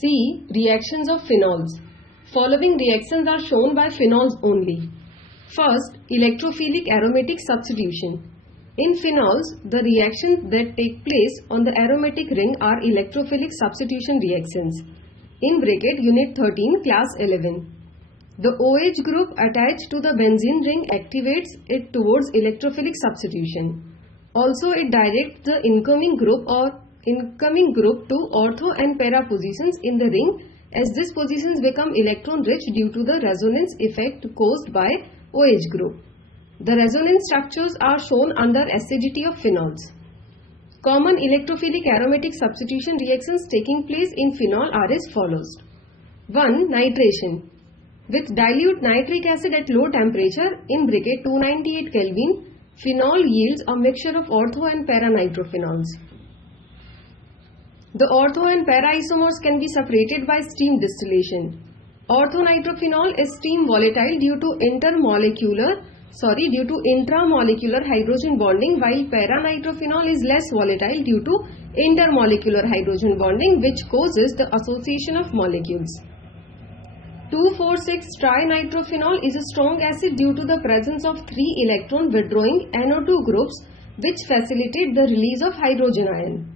C. Reactions of phenols. Following reactions are shown by phenols only. First, electrophilic aromatic substitution. In phenols, the reactions that take place on the aromatic ring are electrophilic substitution reactions. In bracket Unit 13, Class 11. The OH group attached to the benzene ring activates it towards electrophilic substitution. Also, it directs the incoming group to ortho and para positions in the ring, as these positions become electron rich due to the resonance effect caused by OH group. The resonance structures are shown under acidity of phenols. Common electrophilic aromatic substitution reactions taking place in phenol are as follows. 1. Nitration. With dilute nitric acid at low temperature in bracket 298 Kelvin, phenol yields a mixture of ortho and para nitrophenols. The ortho and para isomers can be separated by steam distillation. Orthonitrophenol is steam volatile due to intramolecular hydrogen bonding, while para-nitrophenol is less volatile due to intermolecular hydrogen bonding, which causes the association of molecules. 2,4,6-trinitrophenol is a strong acid due to the presence of 3 electron withdrawing NO2 groups, which facilitate the release of hydrogen ion.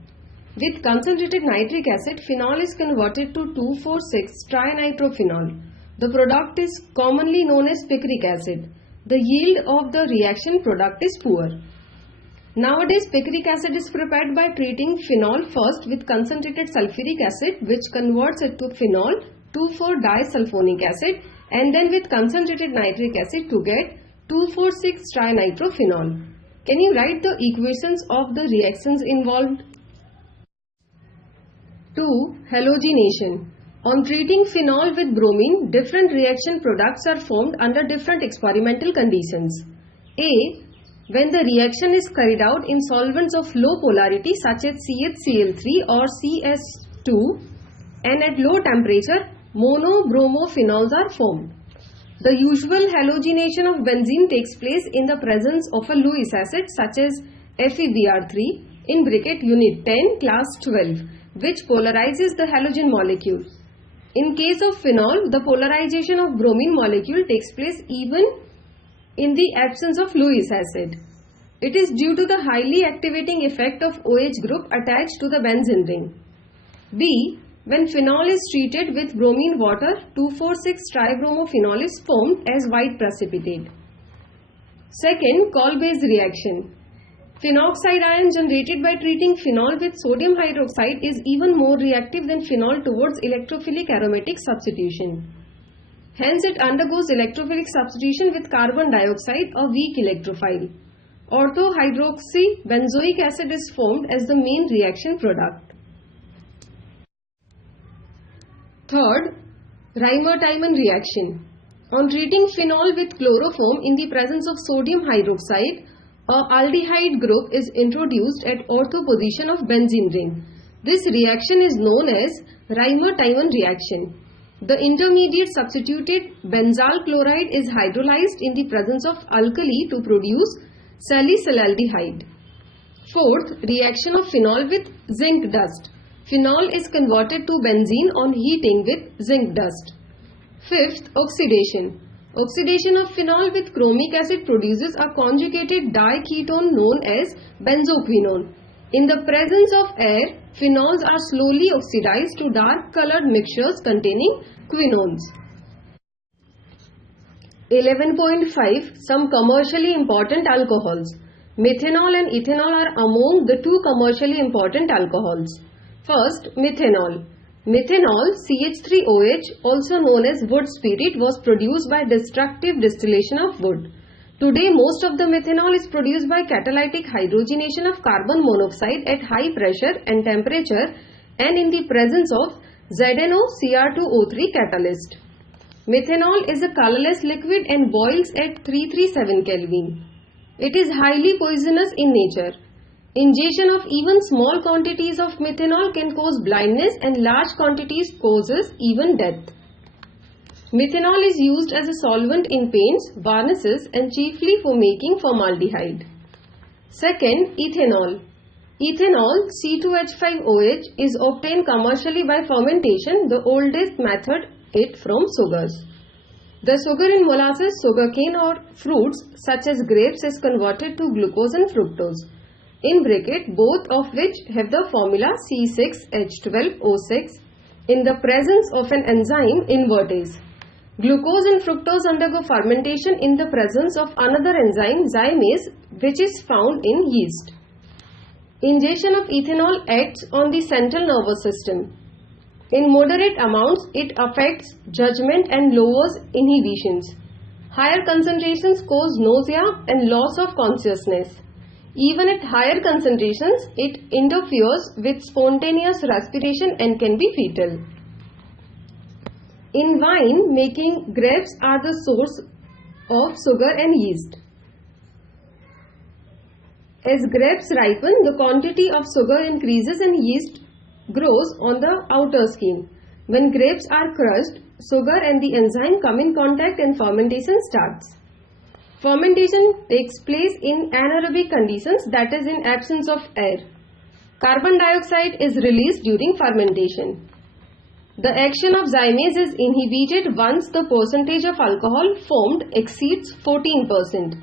With concentrated nitric acid, phenol is converted to 2,4,6-trinitrophenol. The product is commonly known as picric acid. The yield of the reaction product is poor. Nowadays, picric acid is prepared by treating phenol first with concentrated sulfuric acid, which converts it to phenol 2,4-disulfonic acid, and then with concentrated nitric acid to get 2,4,6-trinitrophenol. Can you write the equations of the reactions involved? 2. Halogenation. On treating phenol with bromine, different reaction products are formed under different experimental conditions. A. When the reaction is carried out in solvents of low polarity such as CHCl3 or CS2, and at low temperature, mono-bromophenols are formed. The usual halogenation of benzene takes place in the presence of a Lewis acid such as FeBr3 in bracket Unit 10, Class 12, which polarizes the halogen molecule. In case of phenol, the polarization of bromine molecule takes place even in the absence of Lewis acid. It is due to the highly activating effect of OH group attached to the benzene ring. B. When phenol is treated with bromine water, 2,4,6-tribromophenol is formed as white precipitate. Second, Cole-Base reaction. Phenoxide ion generated by treating phenol with sodium hydroxide is even more reactive than phenol towards electrophilic aromatic substitution. Hence, it undergoes electrophilic substitution with carbon dioxide, a weak electrophile. Orthohydroxybenzoic acid is formed as the main reaction product. Third, Reimer-Tiemann reaction. On treating phenol with chloroform in the presence of sodium hydroxide, a aldehyde group is introduced at ortho position of benzene ring. This reaction is known as Reimer-Tiemann reaction. The intermediate substituted benzyl chloride is hydrolyzed in the presence of alkali to produce salicylaldehyde. Fourth, reaction of phenol with zinc dust. Phenol is converted to benzene on heating with zinc dust. Fifth, oxidation. Oxidation of phenol with chromic acid produces a conjugated diketone known as benzoquinone. In the presence of air, phenols are slowly oxidized to dark colored mixtures containing quinones. 11.5. Some commercially important alcohols. Methanol and ethanol are among the 2 commercially important alcohols. First, methanol. Methanol, CH3OH, also known as wood spirit, was produced by destructive distillation of wood. Today, most of the methanol is produced by catalytic hydrogenation of carbon monoxide at high pressure and temperature and in the presence of ZnOCr2O3 catalyst. Methanol is a colorless liquid and boils at 337 Kelvin. It is highly poisonous in nature. Ingestion of even small quantities of methanol can cause blindness and large quantities causes even death. Methanol is used as a solvent in paints, varnishes and chiefly for making formaldehyde. Second, ethanol. Ethanol C2H5OH is obtained commercially by fermentation, the oldest method it from sugars. The sugar in molasses, sugarcane or fruits such as grapes is converted to glucose and fructose, in bracket both of which have the formula C6H12O6 in the presence of an enzyme invertase. Glucose and fructose undergo fermentation in the presence of another enzyme zymase, which is found in yeast. Ingestion of ethanol acts on the central nervous system. In moderate amounts, it affects judgment and lowers inhibitions. Higher concentrations cause nausea and loss of consciousness. Even at higher concentrations, it interferes with spontaneous respiration and can be fatal. In wine making, grapes are the source of sugar and yeast. As grapes ripen, the quantity of sugar increases and yeast grows on the outer skin. When grapes are crushed, sugar and the enzyme come in contact and fermentation starts. Fermentation takes place in anaerobic conditions, that is in absence of air. Carbon dioxide is released during fermentation. The action of zymase is inhibited once the percentage of alcohol formed exceeds 14%.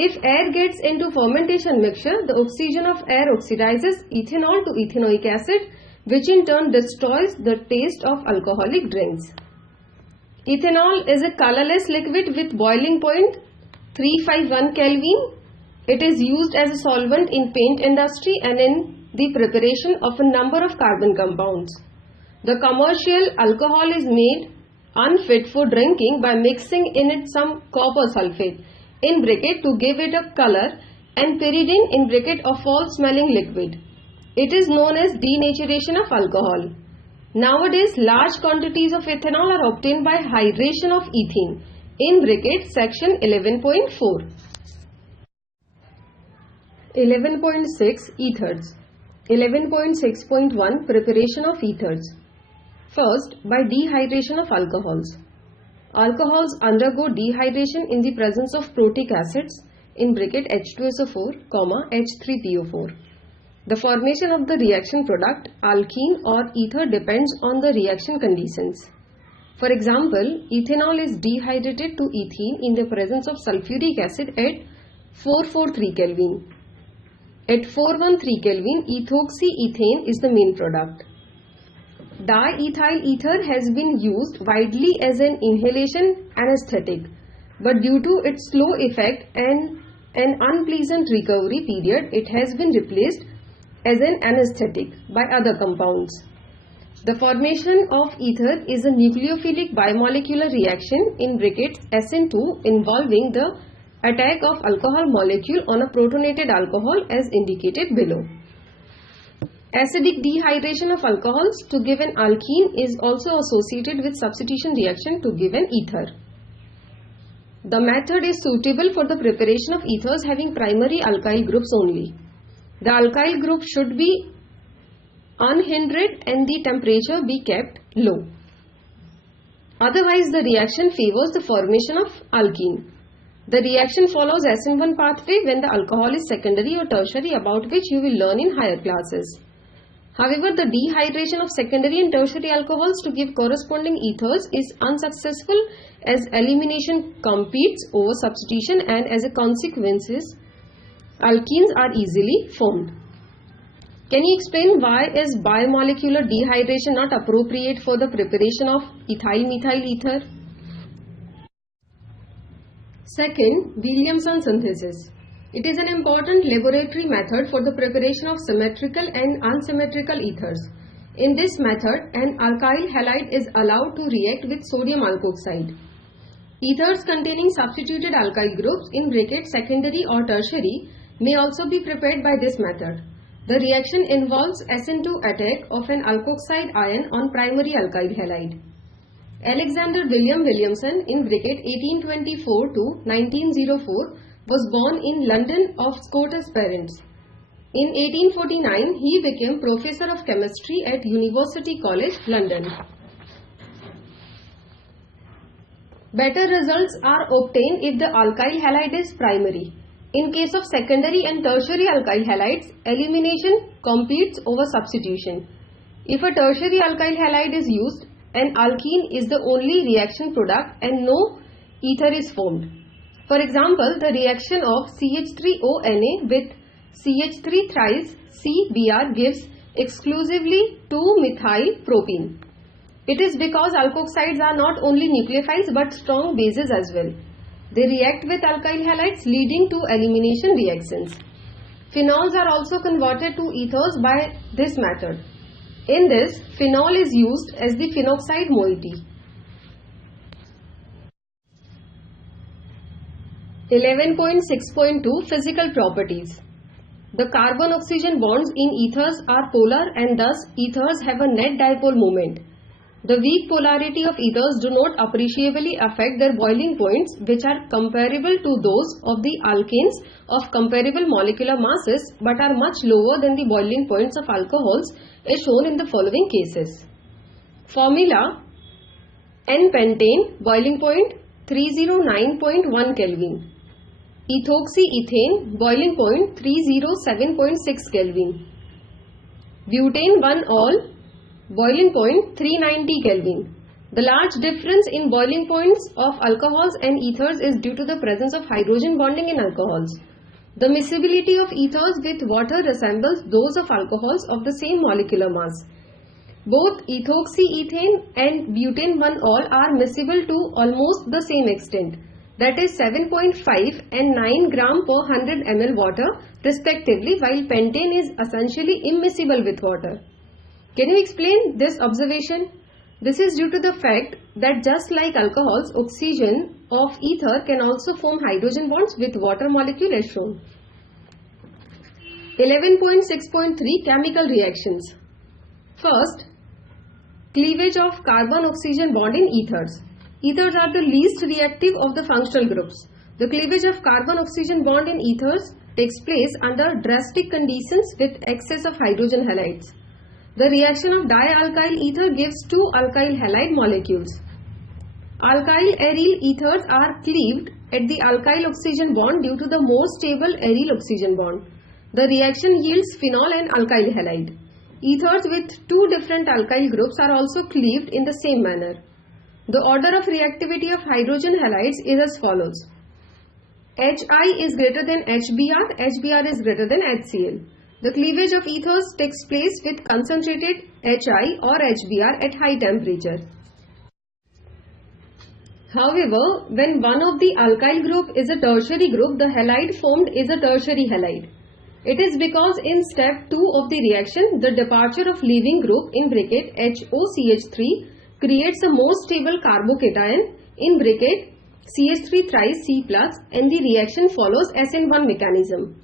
If air gets into fermentation mixture, the oxygen of air oxidizes ethanol to ethanoic acid, which in turn destroys the taste of alcoholic drinks. Ethanol is a colorless liquid with boiling point 351 Kelvin. It is used as a solvent in paint industry and in the preparation of a number of carbon compounds. The commercial alcohol is made unfit for drinking by mixing in it some copper sulfate in bracket to give it a color and pyridine in bracket a false smelling liquid. It is known as denaturation of alcohol. Nowadays, large quantities of ethanol are obtained by hydration of ethene in bracket section 11.4. 11.6 Ethers. 11.6.1 Preparation of ethers. First, by dehydration of alcohols. Alcohols undergo dehydration in the presence of protic acids in bracket H2SO4, H3PO4. The formation of the reaction product, alkene or ether, depends on the reaction conditions. For example, ethanol is dehydrated to ethene in the presence of sulfuric acid at 443 Kelvin. At 413 Kelvin, ethoxyethane is the main product. Diethyl ether has been used widely as an inhalation anesthetic, but due to its slow effect and an unpleasant recovery period, it has been replaced as an anesthetic by other compounds. The formation of ether is a nucleophilic bimolecular reaction in brackets SN2 involving the attack of alcohol molecule on a protonated alcohol as indicated below. Acidic dehydration of alcohols to give an alkene is also associated with substitution reaction to give an ether. The method is suitable for the preparation of ethers having primary alkyl groups only. The alkyl group should be unhindered and the temperature be kept low. Otherwise, the reaction favors the formation of alkene. The reaction follows SN1 pathway when the alcohol is secondary or tertiary, about which you will learn in higher classes. However, the dehydration of secondary and tertiary alcohols to give corresponding ethers is unsuccessful as elimination competes over substitution, and as a consequence, alkenes are easily formed. Can you explain why is bimolecular dehydration not appropriate for the preparation of ethyl-methyl ether? Second, Williamson synthesis. It is an important laboratory method for the preparation of symmetrical and unsymmetrical ethers. In this method, an alkyl halide is allowed to react with sodium alkoxide. Ethers containing substituted alkyl groups in bracket secondary or tertiary may also be prepared by this method. The reaction involves SN2 attack of an alkoxide ion on primary alkyl halide. Alexander William Williamson in bracket 1824 to 1904 was born in London of Scottish parents. In 1849, he became Professor of Chemistry at University College, London. Better results are obtained if the alkyl halide is primary. In case of secondary and tertiary alkyl halides, elimination competes over substitution. If a tertiary alkyl halide is used, an alkene is the only reaction product and no ether is formed. For example, the reaction of CH3ONa with CH3 thrice CBr gives exclusively 2-methyl propene. It is because alkoxides are not only nucleophiles but strong bases as well. They react with alkyl halides leading to elimination reactions. Phenols are also converted to ethers by this method. In this, phenol is used as the phenoxide moiety. 11.6.2 Physical properties. The carbon-oxygen bonds in ethers are polar and thus ethers have a net dipole moment. The weak polarity of ethers do not appreciably affect their boiling points, which are comparable to those of the alkanes of comparable molecular masses but are much lower than the boiling points of alcohols as shown in the following cases. Formula: N-pentane boiling point 309.1 Kelvin, ethoxyethane boiling point 307.6 Kelvin, butane 1-ol boiling point 390 Kelvin. The large difference in boiling points of alcohols and ethers is due to the presence of hydrogen bonding in alcohols. The miscibility of ethers with water resembles those of alcohols of the same molecular mass. Both ethoxyethane and butane 1-ol are miscible to almost the same extent, that is 7.5 and 9 gram per 100 ml water respectively, while pentane is essentially immiscible with water. Can you explain this observation? This is due to the fact that just like alcohols, oxygen of ether can also form hydrogen bonds with water molecule as shown. 11.6.3 Chemical reactions. First, cleavage of carbon-oxygen bond in ethers. Ethers are the least reactive of the functional groups. The cleavage of carbon-oxygen bond in ethers takes place under drastic conditions with excess of hydrogen halides. The reaction of dialkyl ether gives two alkyl halide molecules. Alkyl aryl ethers are cleaved at the alkyl oxygen bond due to the more stable aryl oxygen bond. The reaction yields phenol and alkyl halide. Ethers with two different alkyl groups are also cleaved in the same manner. The order of reactivity of hydrogen halides is as follows. Hi is greater than HBr, HBr is greater than HCl. The cleavage of ethers takes place with concentrated Hi or HBr at high temperature. However, when one of the alkyl group is a tertiary group, the halide formed is a tertiary halide. It is because in step 2 of the reaction, the departure of leaving group in bracket HOCH3 creates a more stable carbocation in bracket CH3 thrice C plus and the reaction follows SN1 mechanism.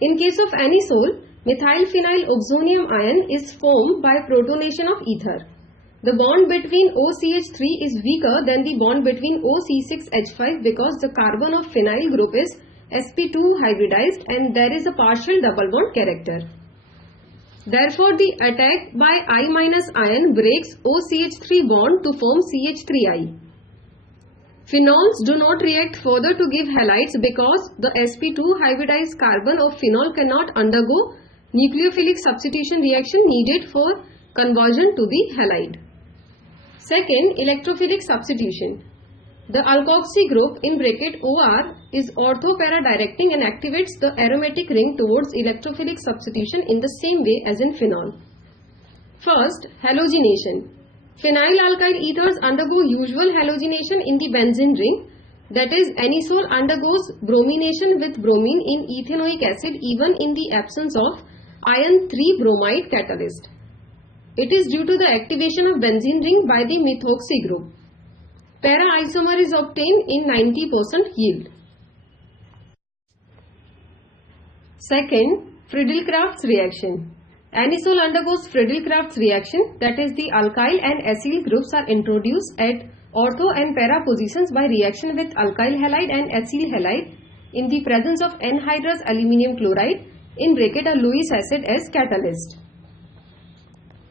In case of anisole, methylphenyl oxonium ion is formed by protonation of ether. The bond between OCH3 is weaker than the bond between OC6H5 because the carbon of phenyl group is sp2 hybridized and there is a partial double bond character. Therefore, the attack by I- ion breaks OCH3 bond to form CH3I. Phenols do not react further to give halides because the sp2 hybridized carbon of phenol cannot undergo nucleophilic substitution reaction needed for conversion to the halide. Second, electrophilic substitution. The alkoxy group in bracket OR is ortho-para-directing and activates the aromatic ring towards electrophilic substitution in the same way as in phenol. First, halogenation. Phenyl alkyl ethers undergo usual halogenation in the benzene ring, that is, anisole undergoes bromination with bromine in ethanoic acid even in the absence of iron 3 bromide catalyst. It is due to the activation of benzene ring by the methoxy group. Para isomer is obtained in 90% yield. Second, Friedel-Crafts reaction. Anisole undergoes Friedel-Crafts reaction, that is, the alkyl and acyl groups are introduced at ortho and para positions by reaction with alkyl halide and acyl halide in the presence of anhydrous aluminum chloride in bracket a Lewis acid as catalyst.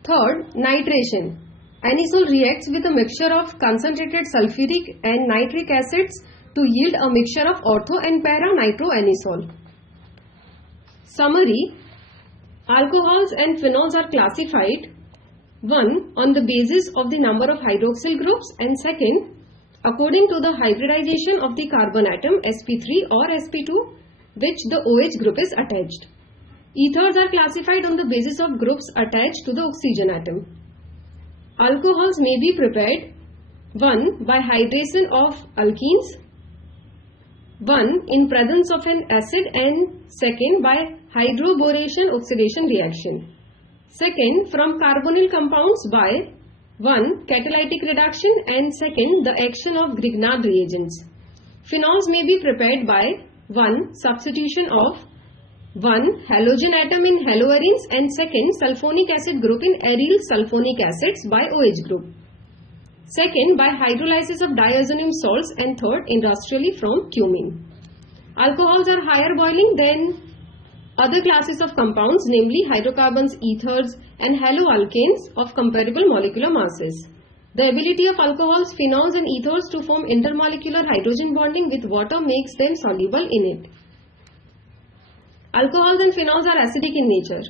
Third, nitration. Anisole reacts with a mixture of concentrated sulfuric and nitric acids to yield a mixture of ortho and para nitroanisole. Summary: alcohols and phenols are classified 1. On the basis of the number of hydroxyl groups, and 2. According to the hybridization of the carbon atom sp3 or sp2 which the OH group is attached. Ethers are classified on the basis of groups attached to the oxygen atom. Alcohols may be prepared 1. By hydration of alkenes, 1. In presence of an acid, and 2. By hydroboration oxidation reaction. 2. From carbonyl compounds by 1. Catalytic reduction, and 2. The action of Grignard reagents. Phenols may be prepared by 1. Substitution of 1. Halogen atom in haloarenes, and 2. Sulfonic acid group in aryl sulfonic acids by OH group. 2. By hydrolysis of diazonium salts, and 3rd industrially from cumene. Alcohols are higher boiling than other classes of compounds, namely hydrocarbons, ethers and haloalkanes of comparable molecular masses. The ability of alcohols, phenols and ethers to form intermolecular hydrogen bonding with water makes them soluble in it. Alcohols and phenols are acidic in nature.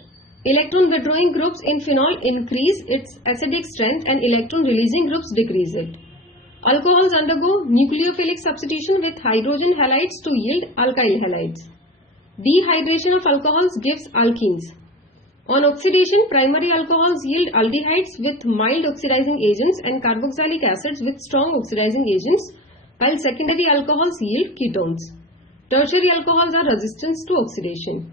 Electron withdrawing groups in phenol increase its acidic strength and electron releasing groups decrease it. Alcohols undergo nucleophilic substitution with hydrogen halides to yield alkyl halides. Dehydration of alcohols gives alkenes. On oxidation, primary alcohols yield aldehydes with mild oxidizing agents and carboxylic acids with strong oxidizing agents, while secondary alcohols yield ketones. Tertiary alcohols are resistant to oxidation.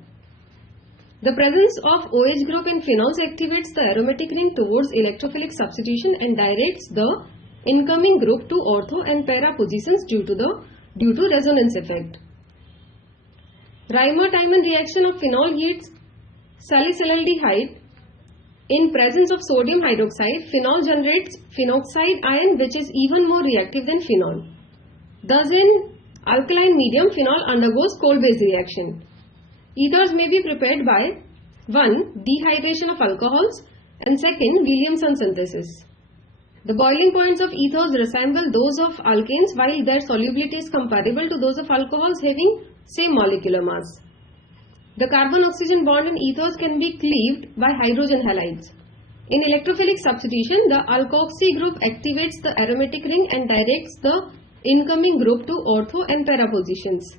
The presence of OH group in phenols activates the aromatic ring towards electrophilic substitution and directs the incoming group to ortho and para positions due to resonance effect. Reimer-Tiemann reaction of phenol yields salicylaldehyde. In presence of sodium hydroxide, phenol generates phenoxide ion, which is even more reactive than phenol. Thus, in alkaline medium, phenol undergoes cold-base reaction. Ethers may be prepared by 1. Dehydration of alcohols, and 2. Williamson synthesis. The boiling points of ethers resemble those of alkanes, while their solubility is comparable to those of alcohols having same molecular mass. The carbon-oxygen bond in ethers can be cleaved by hydrogen halides. In electrophilic substitution, the alkoxy group activates the aromatic ring and directs the incoming group to ortho and para positions.